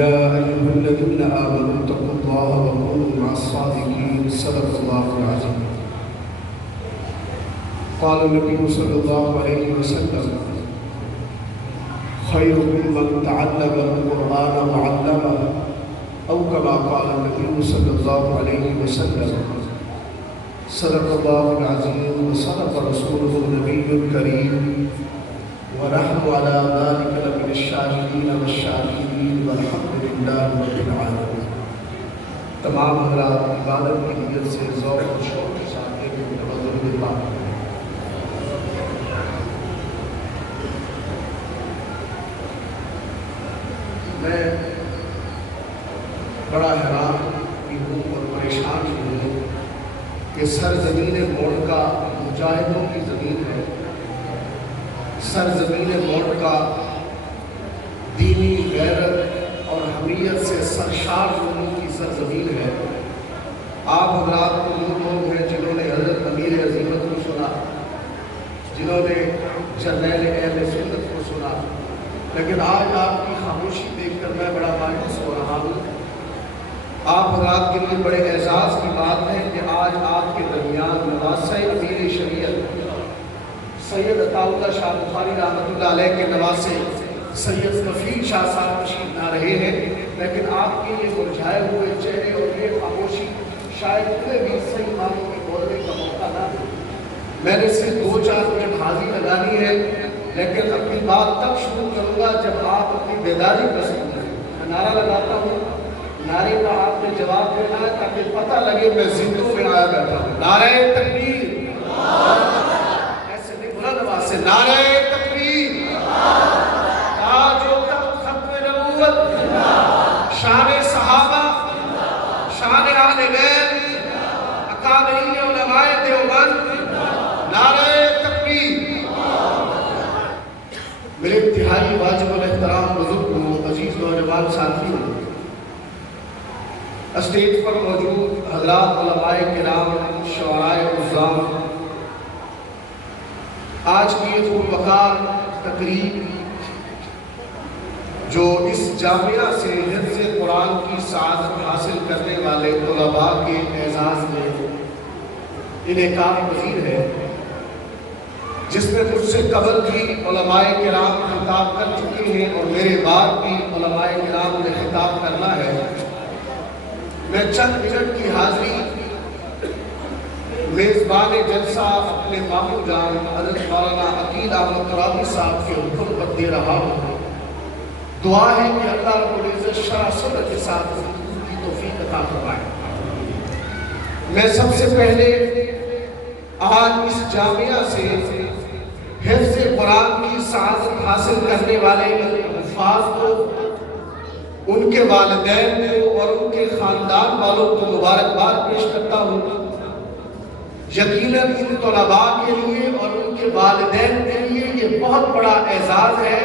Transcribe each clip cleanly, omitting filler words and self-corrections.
يا أيها الذين آمنوا اتقوا الله وكونوا مع الصادقين صدق الله العظيم. قال النبي صلى الله عليه وسلم خيركم من تعلم القرآن وعلمه أو كما قال النبي صلى الله عليه وسلم. صدق الله العظيم وصدق رسوله النبي الكريم ونحن على ذلك لمن الشاهدين والشاكرين والحمد لله رب العالمين. تمام حضرات عبادت کی نیت سے ذوق و شوق کے ساتھ ایک توجہ دیتا ہوں. میں بڑا حیران بھی ہوں اور پریشان بھی ہوں کہ سرزمین ملک کا مجاہدوں کی زمین ہے، سرزمین ملک کا دینی غیرت اور حمیت سے سرشار لوگوں کی سرزمین ہے. آپ حضرات کو وہ لوگ ہیں جنہوں نے حضرت امیر عظیمت کو سنا، جنہوں نے جرنیل اہل سنت کو سنا، لیکن آج آپ کی خاموشی دیکھ کر میں بڑا مایوس ہو رہا ہوں. آپ حضرات کے لیے بڑے اعزاز کی بات ہے کہ آج آپ کے درمیان نواسہ امیر شریعت سید عطا اللہ شاہ بخاری رحمۃ اللہ علیہ کے نواسے سید کفیل شاہ صاحب تشریف لا رہے ہیں، لیکن آپ کے یہ مرجھائے ہوئے چہرے اور یہ خاموشی شاید انہیں بھی صحیح معنوں میں بولنے کا موقع نہ دے. میں نے صرف 2-4 منٹ حاضری لگانی ہے، لیکن اپنی بات تب شروع کروں گا جب آپ اپنی بیداری کا سنیں. میں نعرہ لگاتا ہوں، نعرے کا آپ نے جواب دینا ہے تاکہ پتہ لگے میں زندوں میں آیا کرتا ہوں. نعرہ تکبیر، ایسے نہیں بلند آواز سے نعرہ تکبیر. تاج و تخت ختم نبوت، شان صحابہ، شان اہل بیت، اکابرین علماء دیوبند، نعرہ تکبیر. میرے انتہائی واجب الاحترام بزرگوں، عزیز نوجوان ساتھیوں، اسٹیج پر موجود حضرات علماء کرام، شعراء عظام، آج کی یہ خونوخار تقریب جو اس جامعہ سے حفظ قرآن کی سعادت حاصل کرنے والے طلباء کے اعزاز میں انعقاد پذیر ہے، جس میں مجھ سے قبل بھی علماء کرام خطاب کر چکے ہیں اور میرے بعد بھی علماء کرام نے خطاب کرنا ہے. میں چند منٹ کی حاضری میزبان جلسہ اپنے مامو جان حضرت مولانا عقیل احمد ترابی صاحب کے حکم پر دے رہا ہوں. دعا ہے کہ اللہ رب العزت شرح صدر کے ساتھ کی توفیق عطا فرمائے. میں سب سے پہلے آج اس جامعہ سے حفظ قرآن کی سعادت حاصل کرنے والے حفاظ کو، ان کے والدین کو اور ان کے خاندان والوں کو مبارکباد پیش کرتا ہوں. یقیناً ان طلباء کے لیے اور ان کے والدین کے لیے یہ بہت بڑا اعزاز ہے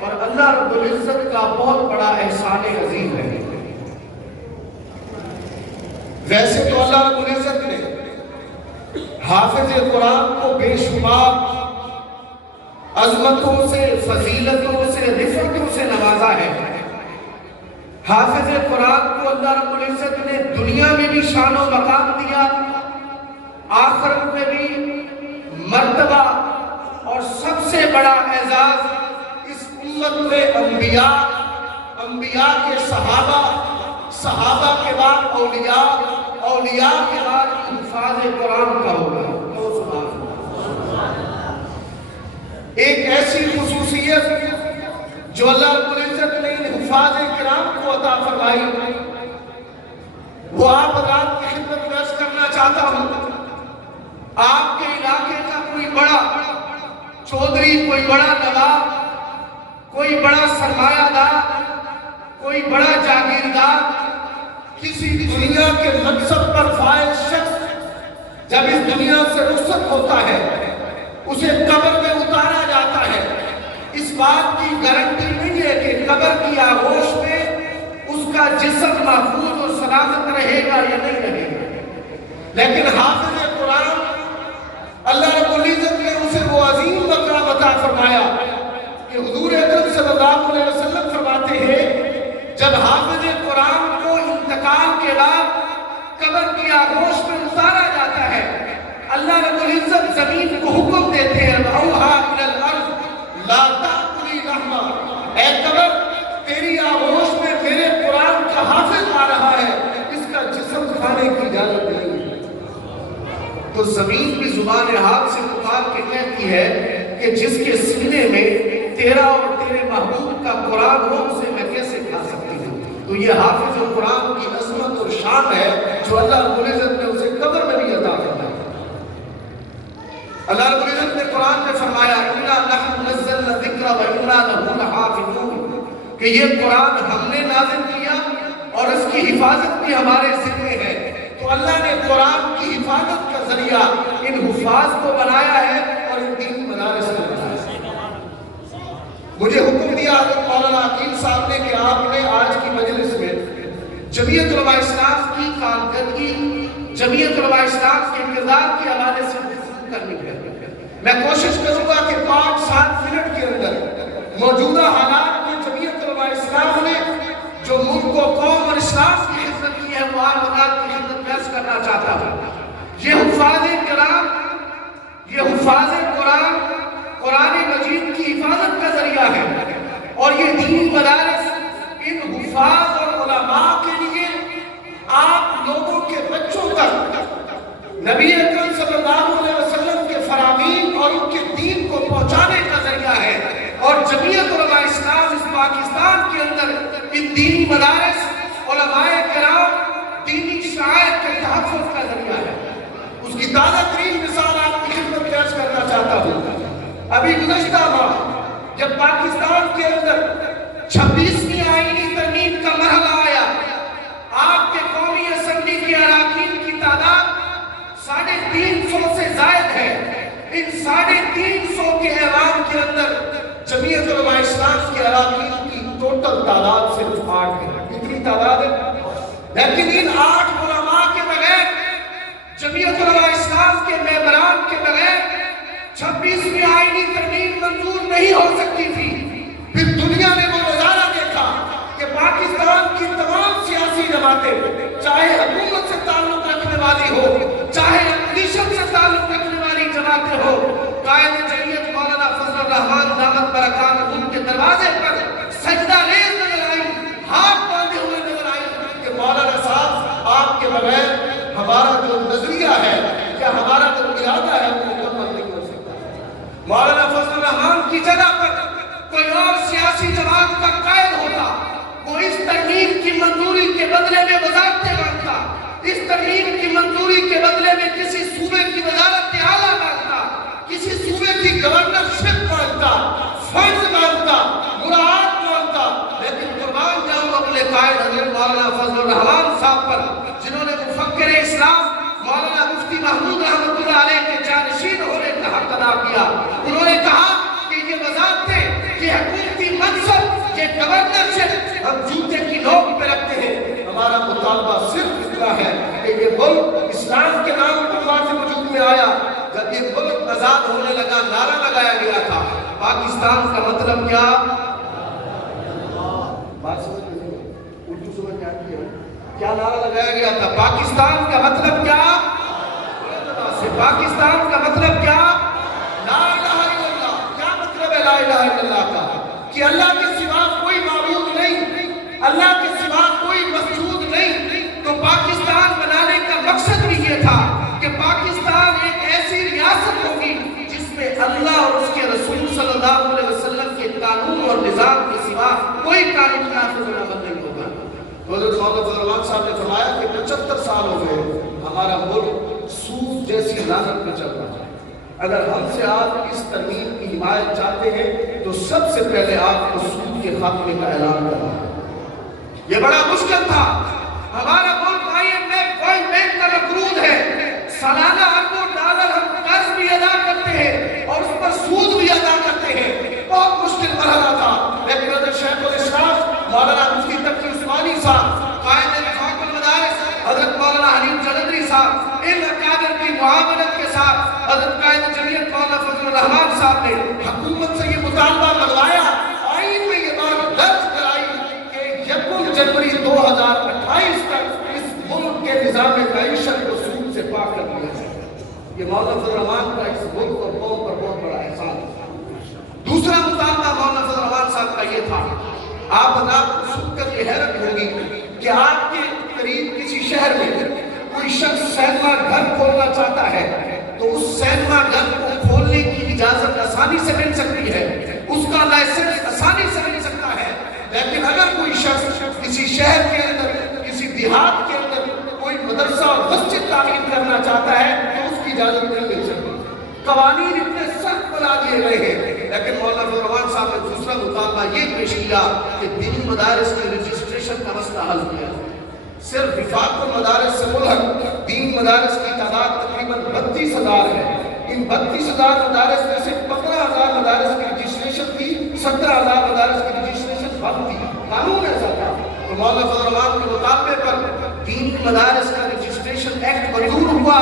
اور اللہ رب العزت کا بہت بڑا احسان عظیم ہے. ویسے تو اللہ رب العزت نے حافظ قرآن کو بے شمار عظمتوں سے، فضیلتوں سے، رفعتوں سے نوازا ہے. حافظ قرآن کو اللہ رب العزت نے دنیا میں بھی شان و مقام دیا، آخرت میں بھی مرتبہ، اور سب سے بڑا اعزاز اس امت میں انبیاء کے صحابہ، صحابہ کے بعد اولیاء، اولیاء کے بعد حفاظ قرآن کا ہوگا. ایک ایسی خصوصیت جو اللہ رب العزت نے ان حفاظ کرام کو عطا فرمائی، وہ آپ حضرات کی خدمت میں عرض کرنا چاہتا ہوں. آپ کے علاقے کا کوئی بڑا چودھری، کوئی بڑا نواب، کوئی بڑا سرمایہ دار، کوئی بڑا جاگیردار، کسی دنیا کے منصب پر فائز شخص جب اس دنیا سے رخصت ہوتا ہے، اسے قبر میں اتارا جاتا ہے. اس بات کی گارنٹی نہیں ہے کہ قبر کی آغوش میں اس کا جسم محفوظ اور سلامت رہے گا یا نہیں رہے گا، لیکن حافظ قرآن اللہ رب العزت نے اسے وہ عظیم مقام عطا فرمایا کہ حضور اکرم صلی اللہ علیہ وسلم فرماتے ہیں جب قبر کی آغوش میں اتارا جاتا ہے، اللہ رب العزت زمین کو حکم دیتے ہیں وَأَوْحَىٰ إِلَى الْأَرْضِ لَا تَأْكُلِي لَحْمًا، اے قبر تیری آغوش میں میرے قرآن کا حافظ آ رہا ہے، اس کا جسم کھانے کی اجازت نہیں ہے۔ تو زمین بھی زبان حال سے پکار کے کہتی ہے کہ جس کے سینے میں تیرا اور تیرے محبوب کا قرآن ہو اسے میں کیسے کھا سکتی ہوں؟ تو یہ حافظ قرآن کی عظمت اور شان ہے جو اللہ رب العزت نے اسے قبر میں بھی عطا کرتا ہے۔ اللہ رب العزت نے قرآن میں فرمایا اِنَّا نَحْنُ نَزَّلْنَا الذِّكْرَ وَإِنَّا لَهُ لَحَافِظُونَ کہ یہ قرآن ہم نے نازل کیا اور اس کی حفاظت بھی ہمارے ذمہ ہے۔ تو اللہ نے قرآن کی حفاظت کا ذریعہ ان حفاظ کو بنایا ہے اور ان دین مدارس کو بنایا ہے۔ مجھے حکم دیا حضرت مولانا عقیل صاحب نے کہ آپ نے آج کی مجلس میں جمعیت علماء اسلام کی کارکردگی، جمعیت علماء اسلام کے کردار کے حوالے سے گفتگو کرنی ہے۔ میں کوشش کروں گا کہ 5-7 منٹ کے اندر موجودہ حالات میں جمعیت علماء اسلام نے جو ملک و قوم اور اسلام کی خدمت کی ہے وہ آپ حضرات کی خدمت پیش کرنا چاہتا ہوں۔ یہ حفاظ کرام، یہ حفاظ قرآن قرآن مجید کی حفاظت کا ذریعہ ہے اور یہ دینی مدارس ان حفاظ اور علماء کے لیے آپ لوگوں کے بچوں تک نبی اکرم صلی اللہ علیہ وسلم کے فرامین اور ان کے دین کو پہنچانے کا ذریعہ ہے، اور جمعیت علماء اسلام اس پاکستان کے اندر ان دینی مدارس، علماء کرام، دینی شعائر کے تحفظ کا ذریعہ ہے۔ اس کی تازہ ترین مثال آپ کی خدمت پیش کرنا چاہتا ہوں۔ ابھی گزشتہ ماہ جب پاکستان کے اندر 26ویں آئینی ترمیم کا مرحلہ آیا، آپ کے قومی اسمبلی کے اراکین کی تعداد 350 سے زائد ہے۔ ان 350 کے ایوان کے اندر جمعیت علماء اسلام کے اراکین کی ٹوٹل تعداد صرف 8 ہے۔ کتنی تعداد ہے؟ لیکن ان 8 علماء کے بغیر، جمعیت علماء اسلام کے ممبران کے بغیر 26ویں آئینی ترمیم منظور نہیں ہو سکتی تھی۔ پھر دنیا نے وہ نظارہ دیکھا کہ پاکستان کی تمام سیاسی جماعتیں، چاہے حکومت سے تعلق رکھنے والی ہو، چاہے اپوزیشن سے تعلق رکھنے والی جماعتیں ہو، قائد جمعیت مولانا فضل الرحمان دامت برکاتہ ان کے دروازے پر سجدہ ریز نظر آئی، ہاتھ باندھے ہوئے نظر آئی کہ مولانا صاحب آپ کے بغیر ہمارا جو نظریہ ہے یا ہمارا جو ارادہ ہے وہ مکمل نہیں ہو سکتا۔ مولانا فضل الرحمان کی جگہ پر کوئی اور سیاسی جماعت کا قائد ہوتا، وہ اس ترمیم کی منظوری کے بدلے میں وزارتیں مانگتا، اس ترمیم کی منظوری کے بدلے میں کسی صوبے کی وزارت اعلیٰ مانگتا، کسی صوبے کی گورنرشپ مانگتا، فنڈز مانگتا، مراعات مانگتا۔ لیکن قربان جاؤں اپنے قائد حضرت مولانا فضل الرحمان صاحب پر، جنہوں نے مفکر اسلام مولانا مفتی محمود رحمۃ اللہ علیہ کے جانشین ہونے کا حق ادا کیا۔ انہوں نے کہا کہ یہ وزارتیں، یہ حکومتی منصب، یہ گورنرشپ ہم جوتے کی نوک پہ رکھتے ہیں۔ ہمارا مطالبہ صرف اتنا ہے کہ یہ ملک اسلام کے نام پر واضح وجود میں آیا۔ جب یہ ملک آزاد ہونے لگا، نعرہ لگایا گیا تھا پاکستان کا مطلب کیا؟ بات سمجھ میں اردو سمجھ میں آتی ہے؟ کیا نعرہ لگایا گیا تھا؟ پاکستان کا مطلب کیا؟ پاکستان کا مطلب کیا؟ لا الہ الا اللہ۔ کیا مطلب ہے لا الہ الا اللہ کا؟ کہ اللہ کے سوا کوئی معبود نہیں، اللہ کے سوا کوئی مسجود نہیں۔ تو پاکستان بنانے کا مقصد بھی یہ تھا کہ پاکستان ایک ایسی ریاست ہوگی جس میں اللہ اور اس کے رسول صلی اللہ علیہ وسلم کے قانون اور نظام کے سوا کوئی قانون نافذ عمل نہیں ہوگا۔ حضرت مولانا فضل الرحمان صاحب نے فرمایا کہ 75 سال ہو گئے ہمارا ملک سود جیسی لعنت میں چل رہا ہے۔ اگر ہم سے آپ اس ترمیم کی حمایت چاہتے ہیں تو سب سے پہلے آپ کو سود کے خاتمے کا اعلان کرنا ہے۔ یہ بڑا مشکل تھا۔ ہمارا ملک IMF ورلڈ بینک کا مقروض ہے، سالانہ اربوں ڈالر ہم قرض بھی ادا کرتے ہیں اور اس پر سود بھی ادا کرتے ہیں۔ بہت مشکل مرحلہ تھا، لیکن حضرت شیخ الاسلام مولانا مفتی تقی عثمانی صاحب، قائد وفاق المدارس حضرت مولانا حلیم جلندری صاحب، ان اکابر کی معاونت کے ساتھ حضرت قائد جمعیت مولانا فضل الرحمان صاحب نے حکومت سے یہ مطالبہ منگوایا، آئین میں یہ بات درج کرائی کہ 1 جنوری 2028 تک اس ملک کے نظام معیشت کو سود سے پاک کر دیا جائے۔ یہ مولانا فضل الرحمان کا اس ملک اور قوم پر بہت بڑا احسان ہے۔ دوسرا مطالبہ مولانا فضل الرحمان صاحب کا یہ تھا، آپ حضرات کو سن کر یہ حیرت ہوگی کہ آپ کے قریب کسی شہر میں کوئی شخص سینما گھر کھولنا چاہتا ہے تو اس سینما گھر کو کھولنے کی اجازت آسانی سے مل سکتی ہے، اس کا لائسنس آسانی سے مل سکتا ہے، لیکن اگر کوئی شخص کسی شہر کے اندر کسی دیہات کے اندر کوئی مدرسہ اور مسجد تعمیر کرنا چاہتا ہے تو اس کی اجازت نہیں مل سکتی۔ قوانین اتنے سخت بنا دیے گئے ہیں، لیکن مولانا فضل الرحمان صاحب نے دوسرا مطالبہ یہ پیش کیا کہ دینی مدارس کی رجسٹریشن کا مسئلہ حل کیا۔ صرف وفاق المدارس سے ملحق دینی مدارس کی تعداد تقریباً 32,000 ہے۔ ان 32,000 مدارس میں سے 15,000 مدارس کی رجسٹریشن تھی، 17,000 مدارس کی رجسٹریشن بند تھی۔ قانون ایسا تھا۔ تو مولانا فضل الرحمان کے مطالبے پر دینی مدارس کا رجسٹریشن ایکٹ منظور ہوا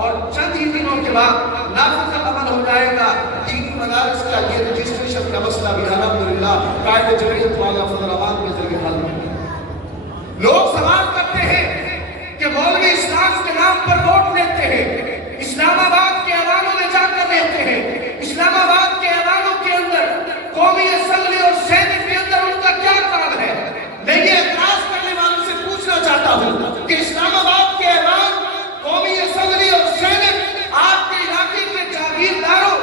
اور چند ہی دنوں کے بعد نافذ عمل ہو جائے گا۔ دینی مدارس کا یہ رجسٹریشن کا مسئلہ بھی الحمدللہ قائد جمعیت مولانا فضل الرحمان کے ذریعے حل ہوا۔ لوگ سوال کرتے ہیں کہ مولوی اسلام کے نام پر ووٹ لیتے ہیں، اسلام آباد کے ایوانوں میں جا کر رہتے ہیں، اسلام آباد کے ایوانوں کے اندر قومی اسمبلی اور سینٹ کے اندر ان کا کیا کام ہے؟ میں یہ اعتراض کرنے والوں سے پوچھنا چاہتا ہوں کہ اسلام آباد کے ایوان، قومی اسمبلی اور سینٹ آپ کے علاقے کے جاگیرداروں،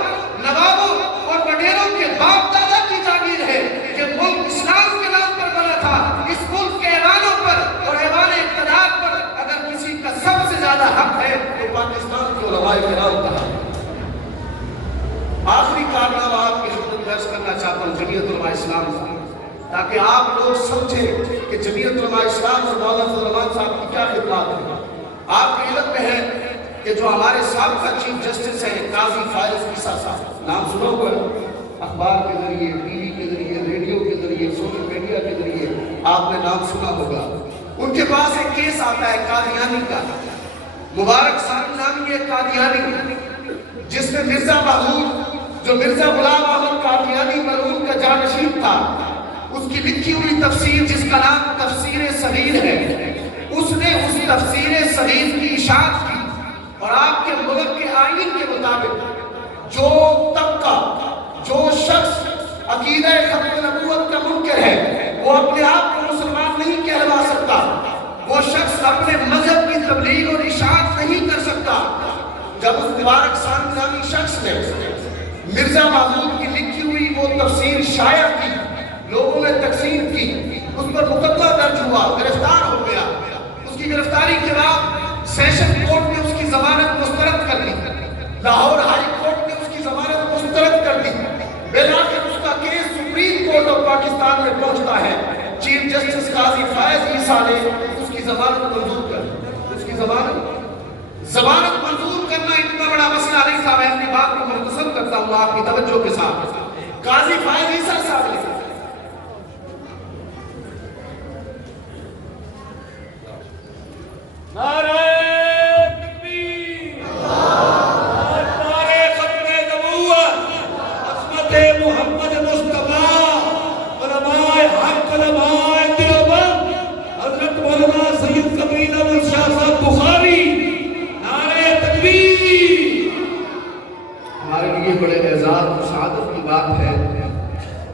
نوابوں اور وڈیروں کے باپ دادا کی جاگیر ہے۔ یہ ملک اسلام کے نام پر بنا تھا۔ اس ملک کے ایوانوں پر اور ایوان اقتدار پر اگر کسی کا سب سے زیادہ حق ہے تو پاکستان کے علماء کرام کا حق۔ آخری کارنامہ آپ کی خدمت درج کرنا چاہتا ہوں جمعیت علماء اسلام کا، تاکہ آپ لوگ سمجھیں کہ جمعیت علماء اسلام سے مولانا فضل الرحمان صاحب کی کیا خدمات ہیں۔ آپ کی علم میں ہے کہ جو ہمارے سابقہ چیف جسٹس ہیں قاضی فائز عیسیٰ صاحب، نام سنا ہوا ہے، اخبار کے ذریعے، ٹی وی کے ذریعے، ریڈیو کے ذریعے، سوشل میڈیا کے ذریعے آپ نے نام سنا ہوگا۔ ان کے پاس ایک کیس آتا ہے قادیانی کا، مبارک صاحب نامی ایک قادیانی جس میں مرزا محمود جو مرزا غلام احمد قادیانی مرحوم کا جانشین تھا، اس کی لکھی ہوئی تفسیر جس کا نام تفسیر صغیر ہے، اس نے اس تفسیر صغیر کی اشاعت کی اور آپ کے ملک کے آئین کے مطابق جو طبقہ، جو شخص عقیدہ ختم نبوت کا منکر ہے وہ اپنے آپ کو مسلمان نہیں کہلوا سکتا، وہ شخص اپنے مذہب کی تبلیغ اور اشاعت نہیں کر سکتا۔ جب اس مبارک صاحب نامی شخص نے مرزا محمود کی لکھی ہوئی وہ تفسیر شائع کی، لوگوں نے تقسیم کی، اس پر مقدمہ درج ہوا، گرفتار ہو گیا۔ اس کی گرفتاری کے بعد سیشن کورٹ نے اس کی ضمانت مسترد کر دی، لاہور ہائی کورٹ نے اس کی ضمانت مسترد کر دی، بالآخر اس کا case supreme court of Pakistan میں پہنچتا ہے۔ چیف جسٹس قاضی فائز عیسیٰ نے اس کی ضمانت منظور کر دی۔ اس کی ضمانت منظور کرنا اتنا بڑا مسئلہ نہیں تھا۔ میں اپنی بات کو مختصر کرتا ہوں آپ کی توجہ کے ساتھ۔ قاضی فائز عیسیٰ صاحب نے نعرہ تکبیر، نعرہ ختم نبوت، عظمت محمد مصطفیٰ، علماء حق، علماء دیوبند، حضرت مولانا سید کبیر احمد شاہ صاحب بخاری، نعرہ تکبیر۔ ہمارے لیے بڑے اعزاز اور سعادت کی بات ہے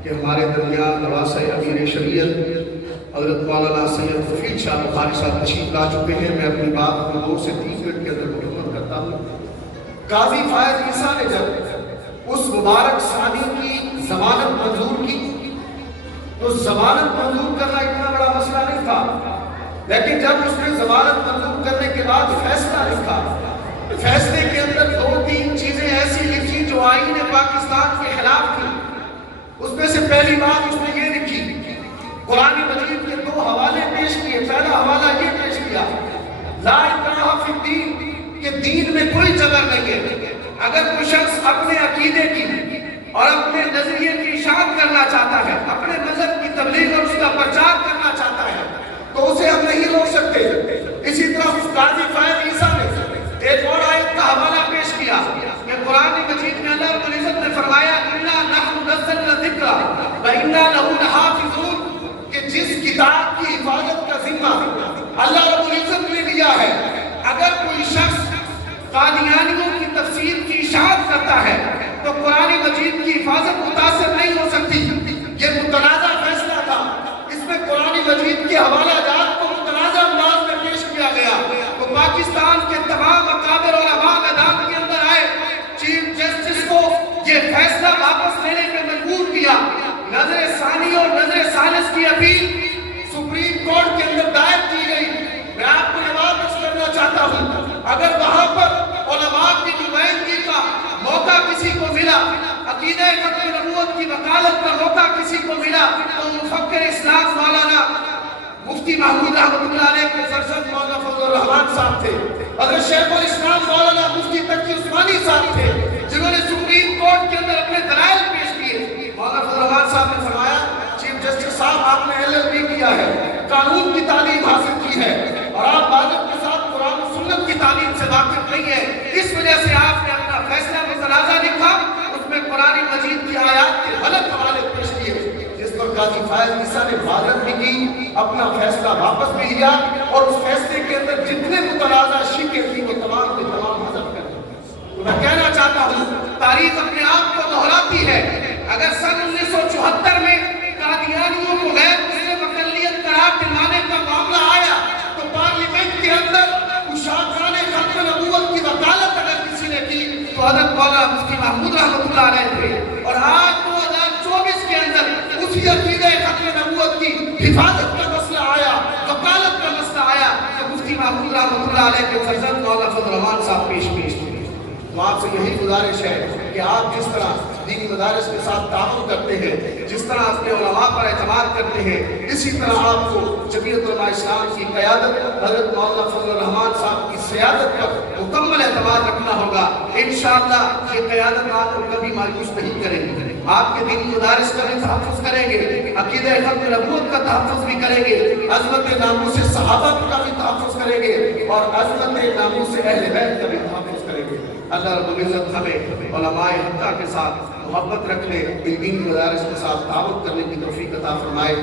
کہ ہمارے درمیان نواسہ امیر شریعت حضرت مولانا سید حفیظ شاہ بخاری صاحب تشریف لا چکے ہیں۔ میں اپنی بات کو 2 سے 3 منٹ کے اندر مکمل کرتا ہوں۔ قاضی فائز عیسیٰ نے جب اس مبارک ثانی کی ضمانت منظور کی تو ضمانت منظور کرنا اتنا بڑا مسئلہ نہیں تھا، لیکن جب اس نے ضمانت منظور کرنے کے بعد فیصلہ لکھا، فیصلے کے اندر 2-3 چیزیں ایسی لکھی جو آئین پاکستان کے خلاف تھی۔ اس میں سے پہلی بات اس نے یہ لکھی، قرآن مجید کے 2 حوالے پیش کیے۔ پہلا حوالہ یہ پیش کیا، لا اکراہ فی الدین، کہ دین میں کوئی جبر نہیں ہے۔ اگر کوئی شخص اپنے عقیدے کی اور اپنے نظریے کی اشاعت کرنا چاہتا ہے، اپنے مذہب کی تبلیغ اور اس کا پرچار کرنا چاہتا ہے تو اسے ہم نہیں روک سکتے۔ اسی طرح اس قاضی فائز عیسیٰ نے ایک اور آیت کا حوالہ پیش کیا کہ قرآن مجید میں اللہ رب العزت نے فرمایا اِنَّا نَحْنُ نَزَّلْنَا الذِّكْرَ وَإِنَّا لَهُ لَحَافِظُونَ، کہ جس کتاب کی حفاظت کا ذمہ اللہ رب العزت نے لیا ہے قادیانیوں کی تفسیر کی اشاعت کرتا ہے تو قرآن مجید کی حفاظت متاثر نہیں ہو سکتی۔ یہ متنازع فیصلہ تھا، اس میں قرآن مجید کے حوالہ جات کو متنازع انداز میں پیش کیا گیا تو پاکستان کے تمام اکابر علماء میدان کے اندر آئے، چیف جسٹس کو یہ فیصلہ واپس لینے پہ مجبور کیا۔ نظر ثانی اور نظر ثالث کی اپیل سپریم کورٹ کے اندر دائر کی گئی۔ میں آپ کو واپس کرنا چاہتا ہوں، اگر وہاں پر علماء کی نمائندگی کا موقع کسی کو ملا، عقیدہ ختم نبوت کی وکالت کا موقع کسی کو ملا، تو مفکر اسلام مولانا مفتی محمود رحمۃ اللہ علیہ کے فرزند مولانا فضل الرحمان صاحب تھے، حضرت شیخ الاسلام مولانا مفتی تقی عثمانی صاحب تھے، جنہوں نے سپریم کورٹ کے اندر اپنے دلائل پیش کیے۔ مولانا فضل الرحمان صاحب نے فرمایا، چیف جسٹس صاحب آپ نے LLB کیا ہے، قانون کی تعلیم حاصل کی ہے اور آپ باذخ کے ساتھ قرآن و سنت کی تعلیم سے واقف نہیں ہے، اس وجہ سے آپ نے اپنا فیصلہ متنازع لکھا، اس میں قرآن مجید کی آیات کے غلط حوالے پیش کیے، جس پر قاضی فائز عیسیٰ نے معذرت بھی کی، اپنا فیصلہ واپس بھی لیا اور اس فیصلے کے اندر جتنے متنازع شقیں تھیں وہ تمام کے تمام حذف کر دی۔ تو میں کہنا چاہتا ہوں، تاریخ اپنے آپ کو دہراتی ہے۔ اگر سن 1974 میں قادیانیوں کو غیر مسلم اقلیت قرار دلانے کا معاملہ آیا تو پارلیمنٹ کے اندر اشاعتان ختم نبوت کی وکالت اگر کسی نے کی تو حضرت مولانا مفتی محمود رحمۃ اللہ علیہ تھے، اور آج 2024 کے اندر اسی عقیدہ ختم نبوت کی حفاظت کا مسئلہ آیا، وکالت کا مسئلہ آیا تو مفتی محمود رحمۃ اللہ علیہ کے فرزند مولانا فضل الرحمان صاحب پیش ہوئے۔ تو آپ سے یہی گزارش ہے کہ آپ جس طرح دینی مدارس کے ساتھ تعاون کرتے ہیں، جس طرح اپنے علماء پر اعتماد کرتے ہیں، اسی طرح آپ کو جمعیت علماء اسلام کی قیادت، حضرت مولانا فضل الرحمان صاحب کی سیادت پر مکمل اعتماد رکھنا ہوگا۔ انشاءاللہ یہ قیادت آپ کو کبھی مایوس نہیں کرے گی، آپ کے دینی مدارس کا بھی تحفظ کریں گے، عقیدہ ختم نبوت کا تحفظ بھی کریں گے، عظمت ناموس صحابہ کا بھی تحفظ کریں گے اور عظمت ناموس اہل بیت کا بھی تحفظ کریں گے۔ اللہ رب العزت ہمیں علماء حقہ کے ساتھ محبت رکھنے، دینی مدارس کے ساتھ تعاون کرنے کی توفیق عطا فرمائے۔